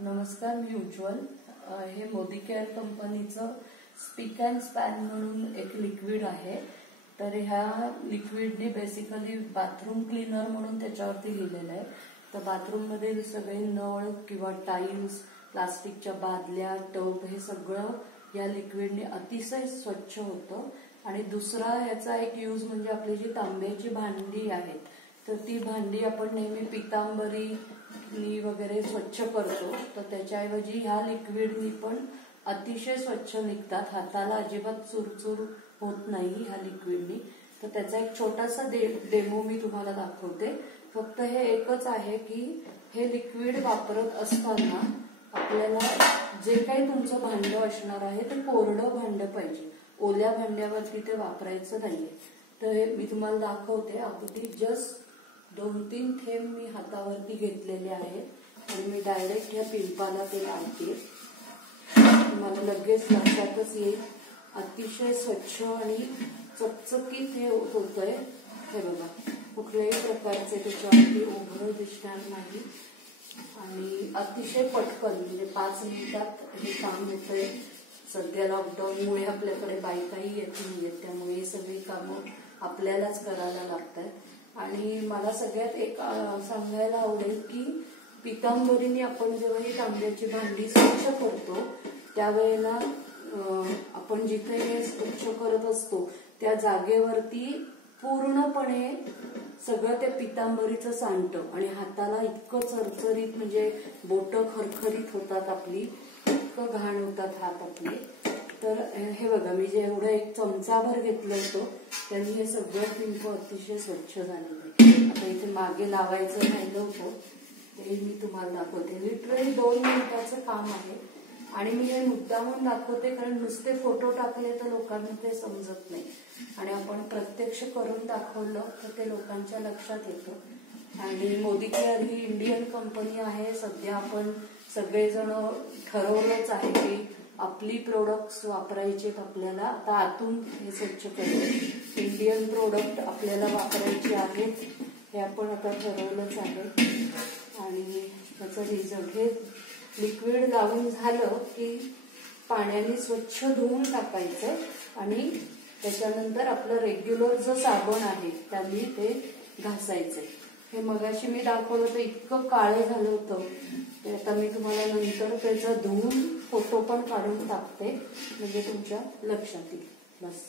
नमस्कार, मी उज्ज्वल। हे मोदी केअर कंपनीचं स्पीक अँड स्पॅन म्हणून एक लिक्विड आहे। तर ह्या लिक्विडने बेसिकली बाथरूम क्लीनर म्हणून त्याच्यावरती लिहिलेलं आहे। तर बाथरूममध्ये सगळे नळ किंवा टाईल्स, प्लास्टिकच्या बादल्या, टब हे सगळं या लिक्विडने अतिशय स्वच्छ होतं। आणि दुसरा याचा एक यूज म्हणजे आपली जी तांब्याची भांडी आहेत, तर ती भांडी आपण नेहमी पितांबरी वगैरे स्वच्छ करतो, तर त्याच्याऐवजी ह्या लिक्विडनी पण अतिशय स्वच्छ निघतात। हाताला अजिबात चुरचुर होत नाही ह्या लिक्विडनी। तर त्याचा एक छोटासा डेमो मी तुम्हाला दाखवते। फक्त हे एकच आहे की हे लिक्विड वापरत असताना आपल्याला जे काही तुमचं भांडं असणार आहे ते कोरडं भांडं पाहिजे, ओल्या भांड्यावरती ते वापरायचं नाहीये। तर हे मी तुम्हाला दाखवते। अगदी जस्ट 2-3 थेंब मी हातावरती घेतलेले आहेत आणि मी डायरेक्ट ह्या पिंपाला ते लावते। मला लगेच लक्षातच येईल, अतिशय स्वच्छ आणि चकचकीत हे होतंय। हे बघा, कुठल्याही प्रकारचे त्याच्यावरती ओघळ दिसणार नाही आणि अतिशय पटकन म्हणजे 5 मिनिटात हे काम होतंय। सध्या लॉकडाऊनमुळे आपल्याकडे बायकाही येत नाहीयेत, त्यामुळे हे सगळी कामं आपल्यालाच करायला लागतात। आणि मला सगळ्यात एक सांगायला आवडेल की पितांबरीने आपण जेव्हा ही तांब्याची भांडी स्वच्छ करतो त्यावेळेला आपण जिथे हे स्वच्छ करत असतो त्या जागेवरती पूर्णपणे सगळं त्या पितांबरीचं सांडतं आणि हाताला इतकं चरचरीत म्हणजे बोटं खरखरीत होतात आपली, इतकं घाण होतात हात आपले। तर हे बघा, मी जे एवढं एक चमचाभर घेतलं होतं त्यांनी हे सगळं पिंप अतिशय स्वच्छ झालेलं आहे। आता इथे मागे लावायचं राहिलं होतं ते मी तुम्हाला दाखवते। लिटरली 2 मिनिटाचं काम आहे आणि मी हे मुद्दामून दाखवते कारण नुसते फोटो टाकले तर लोकांना ते समजत नाही आणि आपण प्रत्यक्ष करून दाखवलं तर ते लोकांच्या लक्षात येतं। आणि मोदी केअर ही इंडियन कंपनी आहे। सध्या आपण सगळेजण ठरवलंच आहे की आपली प्रोडक्ट्स वापरायचे आपल्याला। आता आतून हे स्वच्छ करून इंडियन प्रोडक्ट आपल्याला वापरायचे आहेत, हे आपण आता ठरवलंच आहे। आणि त्याचा रिझल्ट हे लिक्विड लावून झालं की पाण्याने स्वच्छ धुवून टाकायचं आणि त्याच्यानंतर आपलं रेग्युलर जो साबण आहे त्यांनी ते घासायचं। हे मगाशी मी दाखवलं तर इतकं काळं झालं होतं, ते आता मी तुम्हाला नंतर त्याचा धुवून फोटो पण काढून टाकते म्हणजे तुमच्या लक्षात येईल। बस।